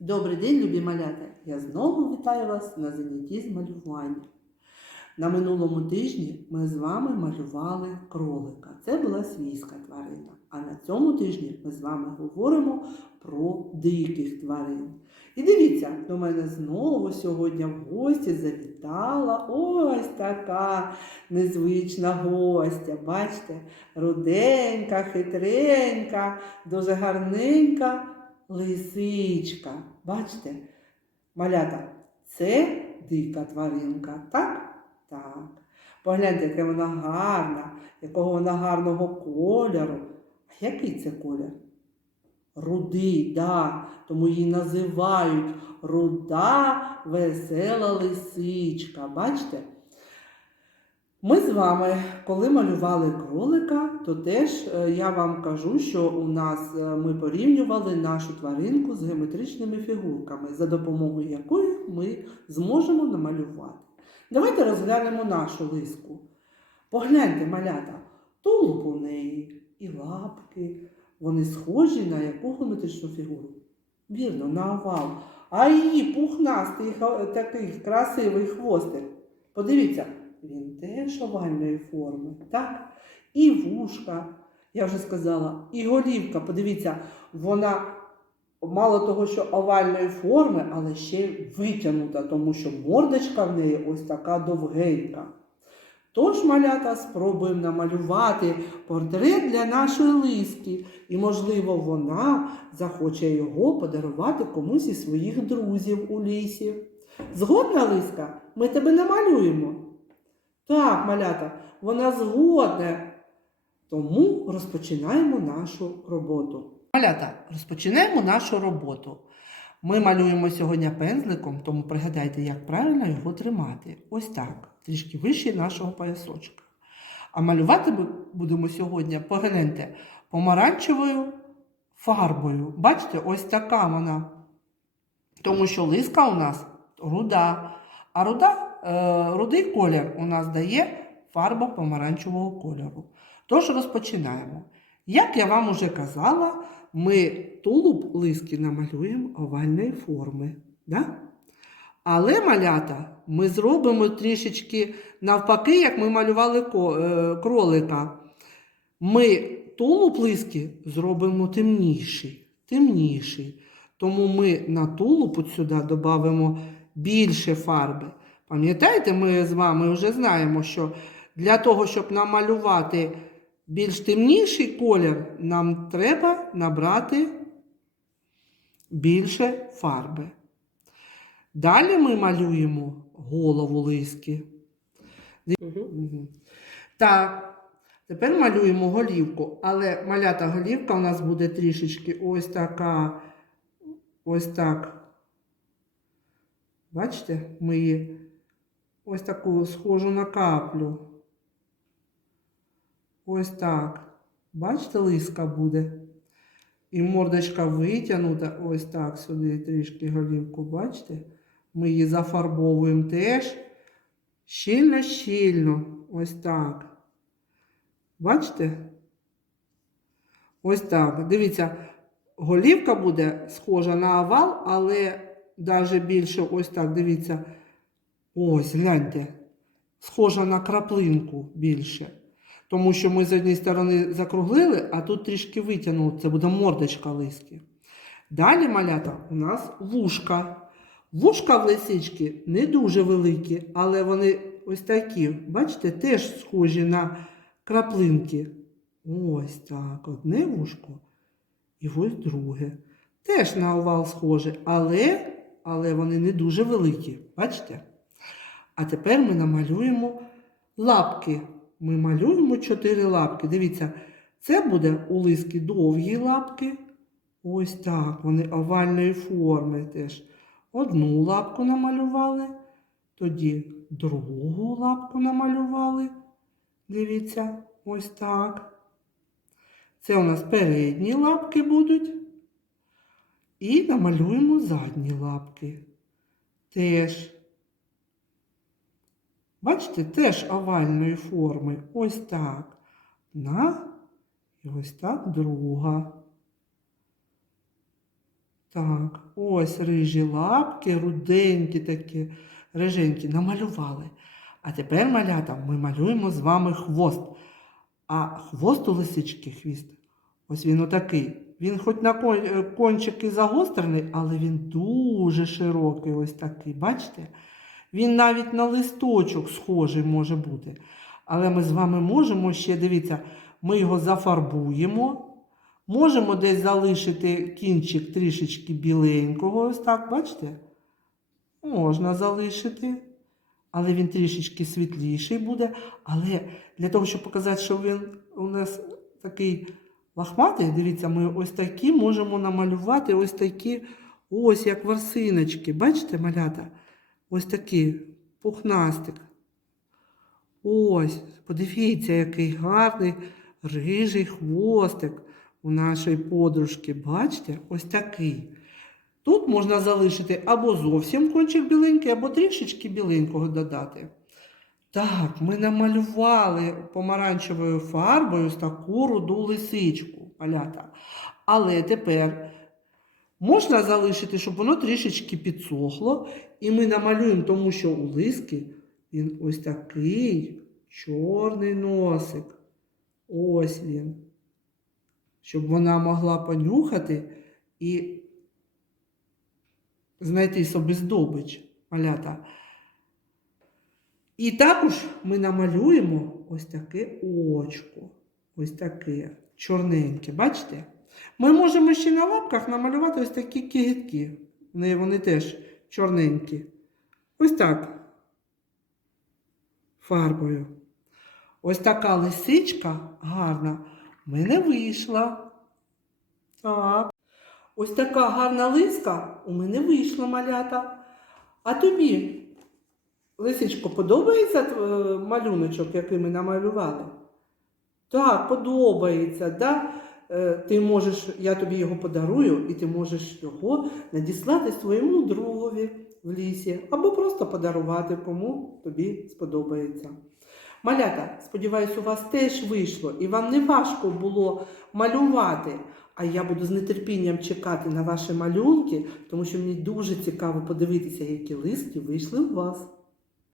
Добрий день, любі малята! Я знову вітаю вас на занятті з малювання. На минулому тижні ми з вами малювали кролика. Це була свійська тварина. А на цьому тижні ми з вами говоримо про диких тварин. І дивіться, до мене знову сьогодні в гості завітала ось така незвична гостя. Бачите, руденька, хитренька, дуже гарненька лисичка. Бачите? Малята, це дика тваринка, так? Так. Погляньте, яка вона гарна, якого вона гарного кольору. А який це колір? Рудий, да, тому її називають руда весела лисичка. Бачите? Ми з вами, коли малювали кролика, то теж е, я вам кажу, що у нас е, ми порівнювали нашу тваринку з геометричними фігурками, за допомогою якої ми зможемо намалювати. Давайте розглянемо нашу лиску. Погляньте, малята, тулуб у неї і лапки. Вони схожі на яку геометричну фігуру? Вірно, на овал. А її пухнастий такий красивий хвостик. Подивіться, він теж овальної форми, так? І вушка, я вже сказала, і голівка, подивіться, вона мало того, що овальної форми, але ще й витягнута, тому що мордочка в неї ось така довгенька. Тож, малята, спробуємо намалювати портрет для нашої лиски, і, можливо, вона захоче його подарувати комусь із своїх друзів у лісі. Згодна, лиска, ми тебе намалюємо. Так, малята, вона згодна. Тому розпочинаємо нашу роботу. Малята, розпочинаємо нашу роботу. Ми малюємо сьогодні пензликом, тому пригадайте, як правильно його тримати. Ось так, трішки вище нашого поясочка. А малювати будемо сьогодні, погляньте, помаранчевою фарбою. Бачите, ось така вона. Тому що лиска у нас руда. А руда, е, рудий колір у нас дає фарба помаранчевого кольору. Тож розпочинаємо. Як я вам уже казала, ми тулуб лиски намалюємо овальної форми. Да? Але малята ми зробимо трішечки навпаки, як ми малювали е, кролика. Ми тулуб лиски зробимо темніший, темніший. Тому ми на тулуб от сюди додамо більше фарби. Пам'ятаєте, ми з вами вже знаємо, що для того, щоб намалювати більш темніший колір, нам треба набрати більше фарби. Далі ми малюємо голову лиски. Так, тепер малюємо голівку, але малята голівка у нас буде трішечки ось така, ось так. Бачите, ми її ось таку схожу на каплю. Ось так. Бачите, лиска буде. І мордочка витягнута, ось так сюди трішки голівку, бачите? Ми її зафарбовуємо теж щільно-щільно. Ось так. Бачите? Ось так. Дивіться, голівка буде схожа на овал, але навіть більше ось так, дивіться. Ось, гляньте. Схожа на краплинку більше. Тому що ми з однієї сторони закруглили, а тут трішки витягнули. Це буде мордочка лиски. Далі, малята, у нас вушка. Вушка в лисички не дуже великі, але вони ось такі, бачите, теж схожі на краплинки. Ось так, одне вушко і ось друге. Теж на овал схоже, але, але вони не дуже великі. Бачите? А тепер ми намалюємо лапки. Ми малюємо чотири лапки. Дивіться, це буде у лиски довгі лапки. Ось так, вони овальної форми теж. Одну лапку намалювали, тоді другу лапку намалювали. Дивіться, ось так. Це у нас передні лапки будуть. І намалюємо задні лапки. Теж. Бачите, теж овальної форми. Ось так. Одна і ось так друга. Так, ось рижі лапки, руденькі такі, риженькі, намалювали. А тепер, малята, ми малюємо з вами хвост. А хвост у лисички хвіст. Ось він отакий. Він хоч на е, кончики загострений, але він дуже широкий, ось такий. Бачите? Він навіть на листочок схожий може бути. Але ми з вами можемо ще, дивіться, ми його зафарбуємо. Можемо десь залишити кінчик трішечки біленького, ось так, бачите? Можна залишити, але він трішечки світліший буде. Але для того, щоб показати, що він у нас такий лахматий, дивіться, ми ось такі можемо намалювати ось такі, ось як ворсиночки. Бачите, малята? Ось такі пухнастик. Ось, подивіться, який гарний рижий хвостик у нашої подружки. Бачите? Ось такий. Тут можна залишити або зовсім кончик біленький, або трішечки біленького додати. Так, ми намалювали помаранчевою фарбою таку руду лисичку, малята. Але тепер можна залишити, щоб воно трішечки підсохло, і ми намалюємо, тому що у лиски він ось такий чорний носик. Ось він. Щоб вона могла понюхати і знайти собі здобич, малята. І також ми намалюємо ось таке очко. Ось таке чорненьке, бачите? Ми можемо ще на лапках намалювати ось такі кігітки. Вони, вони теж чорненькі. Ось так. Фарбою. Ось така лисичка гарна в мене вийшла. Так. Ось така гарна лиска у мене вийшла малята. А тобі, лисичко, подобається е, малюночок, який ми намалювали? Так, подобається. Да? Е, Ти можеш, я тобі його подарую, і ти можеш його надіслати своєму другові в лісі, або просто подарувати, кому тобі сподобається. Малята, сподіваюся, у вас теж вийшло, і вам не важко було малювати. А я буду з нетерпінням чекати на ваші малюнки, тому що мені дуже цікаво подивитися, які листки вийшли у вас.